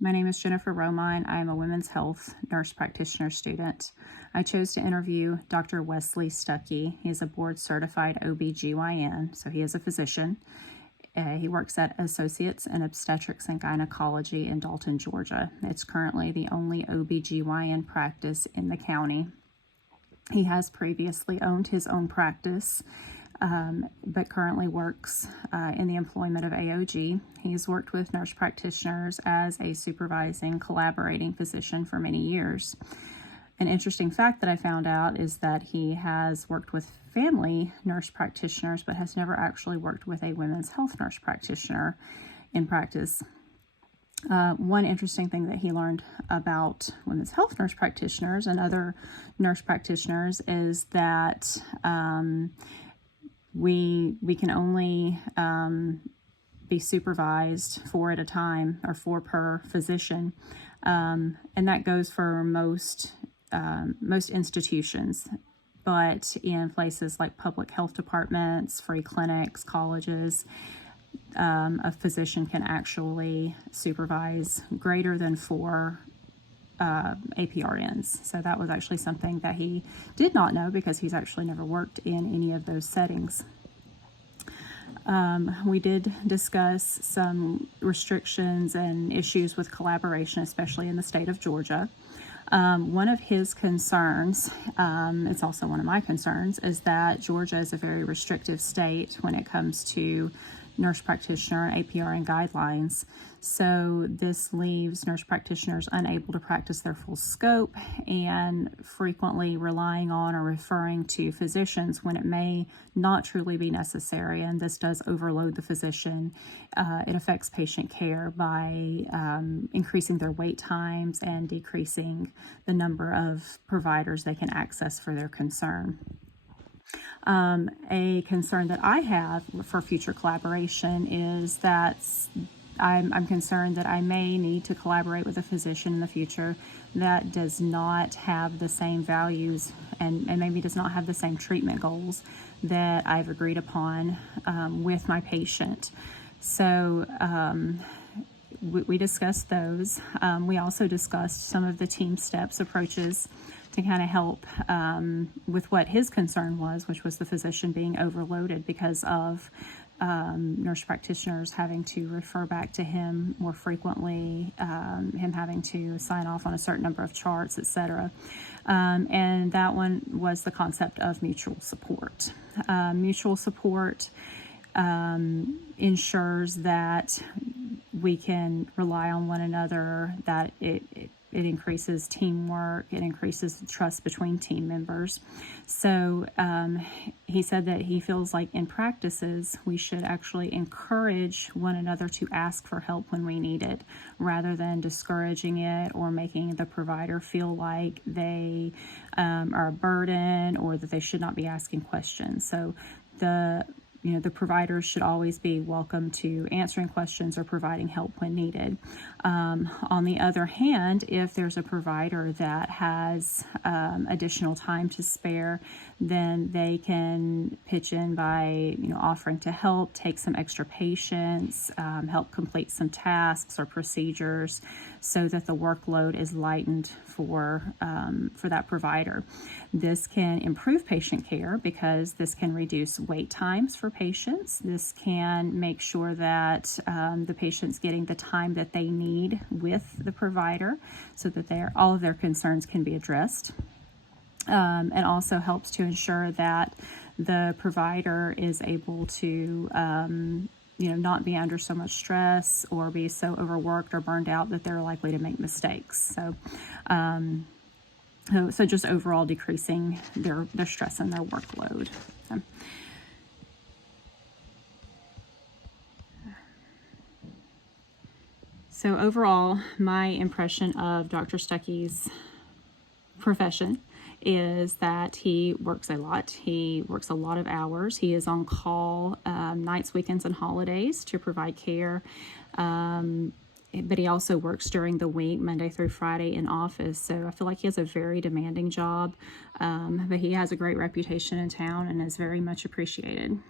My name is Jennifer Romine. I am a women's health nurse practitioner student. I chose to interview Dr. Wesley Stuckey. He is a board-certified OB/GYN, so he is a physician. He works at Associates in Obstetrics and Gynecology in Dalton, Georgia. It's currently the only OB/GYN practice in the county. He has previously owned his own practice, but currently works in the employment of AOG. He's worked with nurse practitioners as a supervising, collaborating physician for many years. An interesting fact that I found out is that he has worked with family nurse practitioners, but has never actually worked with a women's health nurse practitioner in practice. One interesting thing that he learned about women's health nurse practitioners and other nurse practitioners is that we can only be supervised 4 at a time, or 4 per physician, and that goes for most institutions. But in places like public health departments, free clinics, colleges, a physician can actually supervise greater than 4 APRNs. So that was actually something that he did not know, because he's actually never worked in any of those settings. We did discuss some restrictions and issues with collaboration, especially in the state of Georgia. One of his concerns, it's also one of my concerns, is that Georgia is a very restrictive state when it comes to nurse practitioner and APRN guidelines. So this leaves nurse practitioners unable to practice their full scope, and frequently relying on or referring to physicians when it may not truly be necessary. And this does overload the physician. It affects patient care by increasing their wait times and decreasing the number of providers they can access for their concern. A concern that I have for future collaboration is that I'm concerned that I may need to collaborate with a physician in the future that does not have the same values and maybe does not have the same treatment goals that I've agreed upon with my patient. So we discussed those. We also discussed some of the team steps approaches to kind of help with what his concern was, which was the physician being overloaded because of nurse practitioners having to refer back to him more frequently, him having to sign off on a certain number of charts, etc. And that one was the concept of mutual support. Mutual support ensures that we can rely on one another, that it increases teamwork, it increases trust between team members. So he said that he feels like in practices we should actually encourage one another to ask for help when we need it, rather than discouraging it or making the provider feel like they are a burden or that they should not be asking questions. So the providers should always be welcome to answering questions or providing help when needed. On the other hand, if there's a provider that has additional time to spare, then they can pitch in by offering to help, take some extra patients, help complete some tasks or procedures, so that the workload is lightened for that provider. This can improve patient care because this can reduce wait times for patients. This can make sure that the patient's getting the time that they need with the provider, so that all of their concerns can be addressed. And also helps to ensure that the provider is able to not be under so much stress or be so overworked or burned out that they're likely to make mistakes. So just overall decreasing their stress and their workload. So overall, my impression of Dr. Stuckey's profession is that he works a lot. He works a lot of hours. He is on call nights, weekends, and holidays to provide care. But he also works during the week, Monday through Friday, in office. So I feel like he has a very demanding job, but he has a great reputation in town and is very much appreciated.